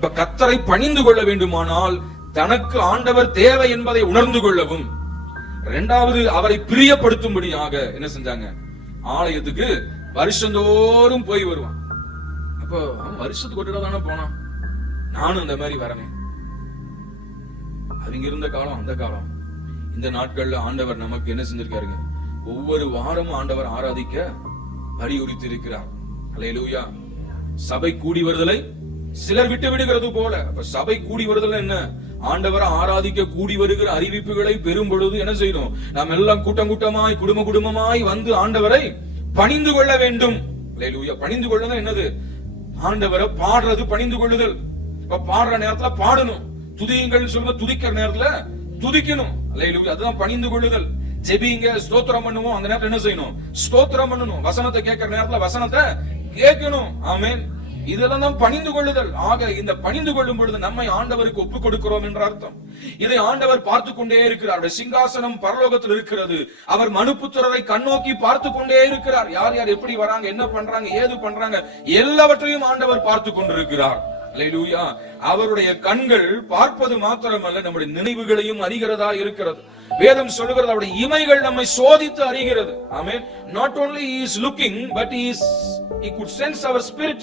இப்ப கர்த்தரை பணிந்து கொள்ள வேண்டுமானால் தனக்கு ஆண்டவர் தேவை என்பதை உணர்ந்து கொள்ளவும், இரண்டாவது அவரை பிரியப்படுத்தும்படியாக என்ன செஞ்சாங்க, ஆலயத்துக்கு வருஷந்தோறும் போய் வருவான். அப்போ அவன் வருஷத்துக்கு ஒரு தானே போனான், நானும் அந்த மாதிரி வரேன். அவங்க இருந்த காலம் அந்த காலம். இந்த நாட்கள்ல ஆண்டவர் நமக்கு என்ன செஞ்சிருக்காருங்க, ஒவ்வொரு வாரமும் ஆண்டவர் ஆராதிக்க வலியுறுத்தி இருக்கிறார். அல்லேலூயா. சபை கூடி வருதலை சிலர் விட்டு விடுகிறது போல. அப்ப சபை கூடி வருதல் என்ன, ஆண்டவரை ஆராதிக்க கூடி வருகிற அறிவிப்புகளை பெறும் பொழுது என்ன செய்யணும், நாம் எல்லாம் கூட்டம் கூட்டமாய் குடும்ப குடும்பமாய் வந்து ஆண்டவரை பணிந்து கொள்ள வேண்டும். அல்லேலூயா. பணிந்து கொள்ளுதல் என்னது, ஆண்டவரை பாடுறது பணிந்து கொள்ளுதல். இப்ப பாடுற நேரத்துல பாடணும், துதியுங்கள் சொல்ல துதிக்கிற நேரத்துல துதிக்கணும். அல்லேலூயா. அதுதான் பணிந்து கொள்ளுதல். ஜெபிங்க, ஸ்தோத்திரம் பண்ணுவோம், அந்த நேரத்துல என்ன செய்யணும், ஸ்தோத்திரம் பண்ணணும். வசனத்தை கேட்கிற நேரத்துல வசனத்தை கேட்கணும். ஆமென். இதெல்லாம் தான் பணிந்து கொள்ளுதல். ஆக இந்த பணிந்து கொள்ளும் பொழுது நம்மை ஆண்டவருக்கு ஒப்புக் கொடுக்கிறோம் என்ற அர்த்தம். இதை ஆண்டவர் பார்த்து கொண்டே இருக்கிறார். அவருடைய சிங்காசனம் பரலோகத்தில் இருக்கிறது. அவர் மனுப்புத்திரரை கண்ணோக்கி பார்த்து கொண்டே இருக்கிறார். யார் யார் எப்படி வராங்க, என்ன பண்றாங்க, ஏது பண்றாங்க, எல்லாவற்றையும் ஆண்டவர் பார்த்து கொண்டிருக்கிறார். அல்லேலூயா. அவருடைய கண்கள் பார்ப்பது மாத்திரமல்ல, நம்முடைய நினைவுகளையும் அறிகிறதா இருக்கிறது. வேதம் சொல்லுகிறது அவருடைய இமைகள் நம்மை சோதித்து அறிகிறது. ஆமென். not only he is looking but he could sense our spirit.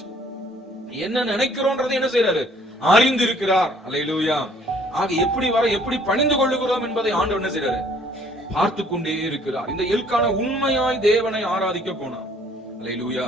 என்ன நினைக்கிறோம்ன்றது என்ன செய்யறாரு, அறிந்து இருக்கிறார். அல்லேலூயா. ஆக எப்படி வர, எப்படி பணிந்து கொள்ளுகிறோம் என்பதை ஆண்டவர் என்ன செய்யறாரு, பார்த்து கொண்டே இருக்கிறார். இந்த எல்கானா உண்மையாய் தேவனை ஆராதிக்க போனான். அல்லேலூயா.